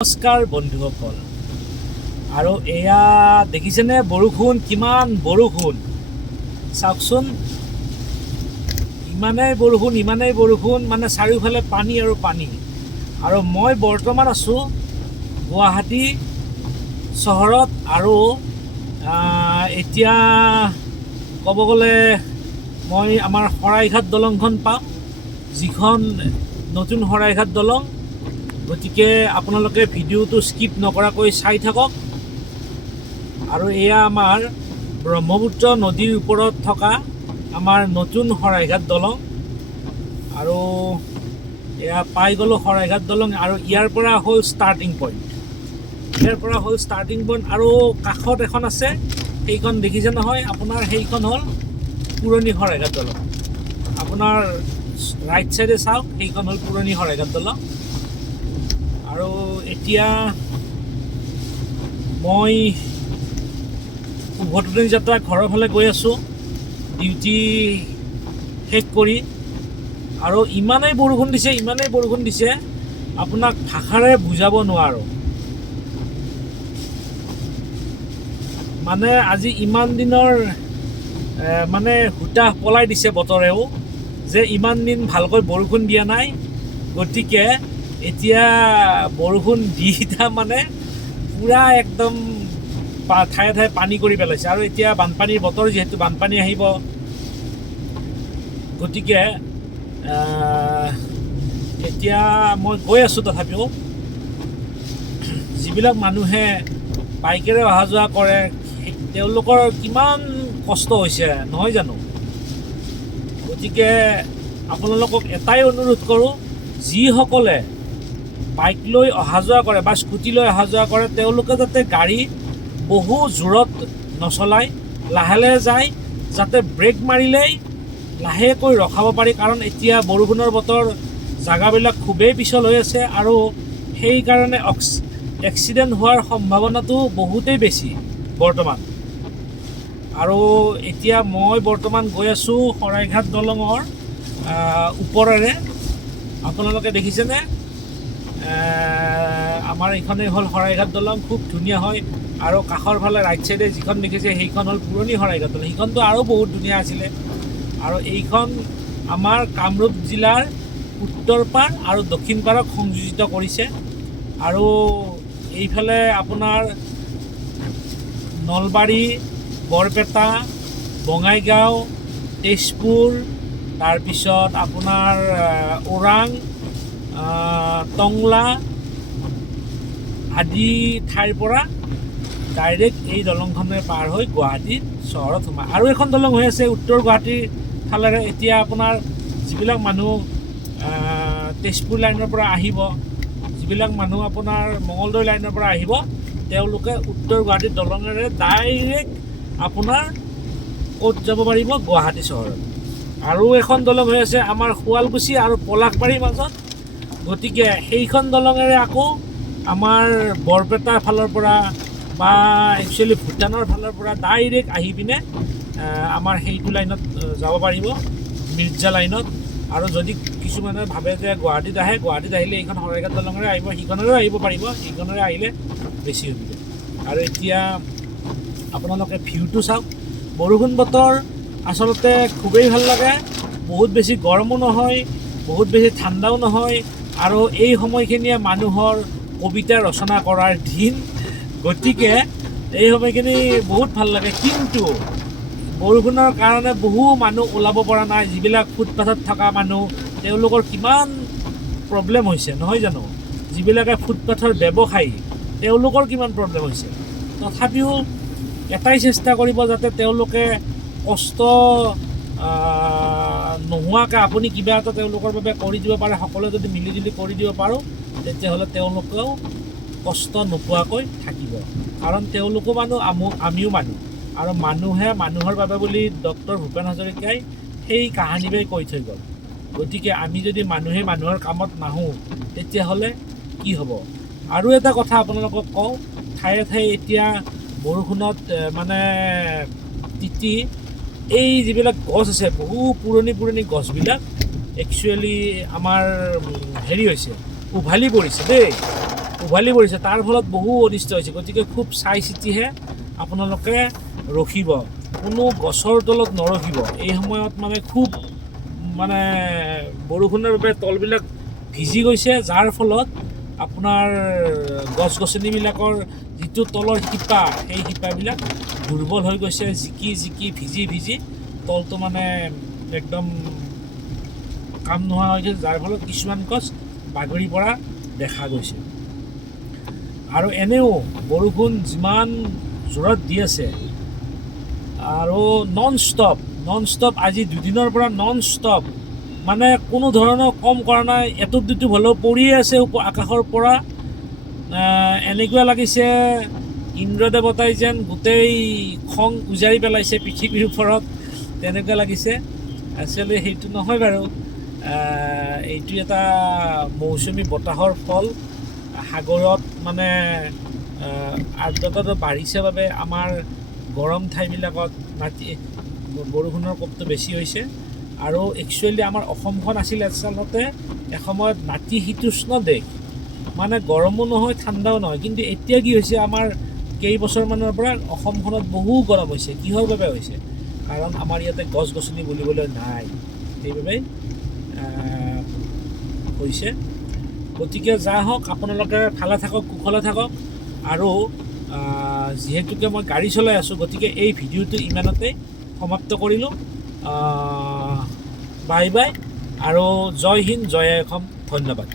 নমস্কাৰ বন্ধুসকল, আৰু এয়া দেখিছেনে বৰষুণ, কিমান বৰষুণ চাওকচোন। ইমানেই বৰষুণ মানে চাৰিওফালে পানী আৰু পানী। আৰু মই বৰ্তমান আছোঁ গুৱাহাটী চহৰত, আৰু এতিয়া ক'ব গ'লে মই আমাৰ শৰাইঘাট দলংখন পাম, যিখন নতুন শৰাইঘাট দলং। গতিকে আপোনালোকে ভিডিঅ'টো স্কিপ নকৰাকৈ চাই থাকক। আৰু এয়া আমাৰ ব্ৰহ্মপুত্ৰ নদীৰ ওপৰত থকা আমাৰ নতুন শৰাইঘাট দলং, আৰু এয়া পাই গ'লোঁ শৰাইঘাট দলং। আৰু ইয়াৰ পৰা হ'ল ষ্টাৰ্টিং পইণ্ট, আৰু কাষত এখন আছে, সেইখন দেখিছে নহয় আপোনাৰ, সেইখন হ'ল পুৰণি শৰাইঘাট দলং। আপোনাৰ ৰাইট চাইডে চাওক, সেইখন হ'ল পুৰণি শৰাইঘাট দলং। আৰু এতিয়া মই উভতনি যাত্ৰা ঘৰৰ ফালে গৈ আছোঁ, ডিউটি শেষ কৰি। আৰু ইমানেই বৰষুণ দিছে আপোনাক ভাষাৰে বুজাব নোৱাৰোঁ। মানে আজি ইমান দিনৰ মানে হুতাহ পলাই দিছে বতৰেও, যে ইমান দিন ভালকৈ বৰষুণ দিয়া নাই। গতিকে এতিয়া বৰষুণ দি মানে পূৰা একদম ঠায়ে ঠায়ে পানী কৰি পেলাইছে। আৰু এতিয়া বানপানীৰ বতৰ, যিহেতু বানপানী আহিব। গতিকে এতিয়া মই গৈ আছোঁ। তথাপিও যিবিলাক মানুহে বাইকেৰে অহা যোৱা কৰে, তেওঁলোকৰ কিমান কষ্ট হৈছে নহয় জানো। গতিকে আপোনালোকক এটাই অনুৰোধ কৰোঁ, যিসকলে বাইক লৈ অহা যোৱা কৰে বা স্কুটি লৈ অহা যোৱা কৰে, তেওঁলোকে যাতে গাড়ী বহু জোৰত নচলায়, লাহে লাহে যায়, যাতে ব্ৰেক মাৰিলেই লাহেকৈ ৰখাব পাৰি। কাৰণ এতিয়া বৰষুণৰ বতৰ, জাগাবিলাক খুবেই পিছল হৈ আছে, আৰু সেইকাৰণে এক্সিডেণ্ট হোৱাৰ সম্ভাৱনাটো বহুতেই বেছি বৰ্তমান। আৰু এতিয়া মই বৰ্তমান গৈ আছোঁ শৰাইঘাট দলঙৰ ওপৰেৰে। আপোনালোকে দেখিছেনে, আমাৰ এইখনেই হ'ল শৰাইঘাট দলং, খুব ধুনীয়া হয়। আৰু কাষৰ ফালে ৰাইট চাইডে যিখন দেখিছে, সেইখন হ'ল পুৰণি শৰাইঘাট দলং। সেইখনতো আৰু বহুত ধুনীয়া আছিলে। আৰু এইখন আমাৰ কামৰূপ জিলাৰ উত্তৰ পাৰ আৰু দক্ষিণ পাৰক সংযোজিত কৰিছে। আৰু এইফালে আপোনাৰ নলবাৰী, বৰপেটা, বঙাইগাঁও, তেজপুৰ, তাৰপিছত আপোনাৰ ওৰাং, টংলা আদি ঠাইৰ পৰা ডাইৰেক্ট এই দলংখনে পাৰ হৈ গুৱাহাটী চহৰত সোমায়। আৰু এখন দলং হৈ আছে উত্তৰ গুৱাহাটীৰ ফালেৰে। এতিয়া আপোনাৰ যিবিলাক মানুহ তেজপুৰ লাইনৰ পৰা আহিব, যিবিলাক মানুহ আপোনাৰ মঙলদৈ লাইনৰ পৰা আহিব, তেওঁলোকে উত্তৰ গুৱাহাটীৰ দলঙেৰে ডাইৰেক্ট আপোনাৰ ক'ত যাব পাৰিব, গুৱাহাটী চহৰত। আৰু এখন দলং হৈ আছে আমাৰ শুৱালকুছি আৰু পলাশবাৰীৰ মাজত। গতিকে সেইখন দলঙেৰে আকৌ আমাৰ বৰপেটাৰ ফালৰ পৰা বা একচুৱেলি ভূটানৰ ফালৰ পৰা ডাইৰেক্ট আহি পিনে আমাৰ সেইটো লাইনত যাব পাৰিব, মিৰ্জা লাইনত। আৰু যদি কিছুমানে ভাবে যে গুৱাহাটীত আহে, গুৱাহাটীত আহিলে এইখন শৰাইঘাট দলঙেৰে আহিব, সিখনেৰেও আহিব পাৰিব, সেইখনেৰে আহিলে বেছি সুবিধা। আৰু এতিয়া আপোনালোকে ভিউটো চাওক। বৰষুণ বতৰ আচলতে খুবেই ভাল লাগে, বহুত বেছি গৰমো নহয়, বহুত বেছি ঠাণ্ডাও নহয়। আৰু এই সময়খিনিয়ে মানুহৰ কবিতা ৰচনা কৰাৰ দিন। গতিকে এই সময়খিনি বহুত ভাল লাগে। কিন্তু বৰষুণৰ কাৰণে বহু মানুহ ওলাব পৰা নাই। যিবিলাক ফুটপাথত থকা মানুহ, তেওঁলোকৰ কিমান প্ৰব্লেম হৈছে নহয় জানো। যিবিলাকে ফুটপাথৰ ব্যৱসায়ী, তেওঁলোকৰ কিমান প্ৰব্লেম হৈছে। তথাপিও এটাই চেষ্টা কৰিব, যাতে তেওঁলোকে কষ্ট নোহোৱাকৈ আপুনি কিবা এটা তেওঁলোকৰ বাবে কৰি দিব পাৰে। সকলোৱে যদি মিলিজুলি কৰি দিব পাৰোঁ, তেতিয়াহ'লে তেওঁলোকেও কষ্ট নোপোৱাকৈ থাকিব। কাৰণ তেওঁলোকো মানুহ, আমিও মানুহ। আৰু মানুহে মানুহৰ বাবে বুলি ডক্টৰ ভূপেন হাজৰিকাই সেই কাহিনীটোৱে কৈ থৈ গ'ল। গতিকে আমি যদি মানুহে মানুহৰ কামত নাহোঁ, তেতিয়াহ'লে কি হ'ব। আৰু এটা কথা আপোনালোকক কওঁ, ঠায়ে ঠায়ে এতিয়া বৰষুণত মানে তিতি এই যিবিলাক গছ আছে, বহু পুৰণি গছবিলাক একচুৱেলি আমাৰ হেৰি হৈছে, উভালি পৰিছে দেই। উভালি পৰিছে, তাৰ ফলত বহু অনিষ্ট হৈছে। গতিকে খুব চাই চিতিহে আপোনালোকে ৰখিব, কোনো গছৰ তলত নৰখিব। এই সময়ত মানে খুব মানে বৰষুণৰ বাবে তলবিলাক ভিজি গৈছে, যাৰ ফলত আপোনাৰ গছ গছনিবিলাকৰ যিটো তলৰ শিপা, সেই শিপাবিলাক দুৰ্বল হৈ গৈছে, জিকি ভিজি তলটো মানে একদম কাম নোহোৱা হৈ গৈছে, যাৰ ফলত কিছুমান গছ বাগৰি পৰা দেখা গৈছে। আৰু এনেও বৰষুণ যিমান জোৰত দি আছে আৰু নন ষ্টপ আজি দুদিনৰ পৰা নন ষ্টপ, মানে কোনো ধৰণৰ কম কৰা নাই, এটুপ দুটুপ হ'লেও পৰিয়ে আছে আকাশৰ পৰা। এনেকুৱা লাগিছে ইন্দ্ৰ দেৱতাই যেন গোটেই খং উজাৰি পেলাইছে পৃথিৱীৰ ওপৰত, তেনেকুৱা লাগিছে। আচলতে সেইটো নহয় বাৰু, এইটো এটা মৌচুমী বতাহৰ ফল। সাগৰত মানে আৰ্দ্ৰতাটো বাঢ়িছে বাবে আমাৰ গৰম ঠাইবিলাকত বৰষুণৰ কোবটো বেছি হৈছে। আৰু একচুৱেলি আমাৰ অসমখন আছিল আচলতে এসময়ত নাতিশীতোষ্ণ দেশ, মানে গৰমো নহয় ঠাণ্ডাও নহয়। কিন্তু এতিয়া কি হৈছে, আমাৰ কেইবছৰমানৰ পৰা অসমখনত বহু গৰম হৈছে। কিহৰ বাবে হৈছে? কাৰণ আমাৰ ইয়াতে গছ গছনি বুলিবলৈ নাই, সেইবাবে হৈছে। গতিকে যা হওক, আপোনালোকে ভালে থাকক, কুশলে থাকক। আৰু যিহেতুকে মই গাড়ী চলাই আছোঁ, গতিকে এই ভিডিঅ'টো ইমানতেই সমাপ্ত কৰিলোঁ। বাই বাই আৰু জয় হিন্দ, জয় অসম, ধন্যবাদ।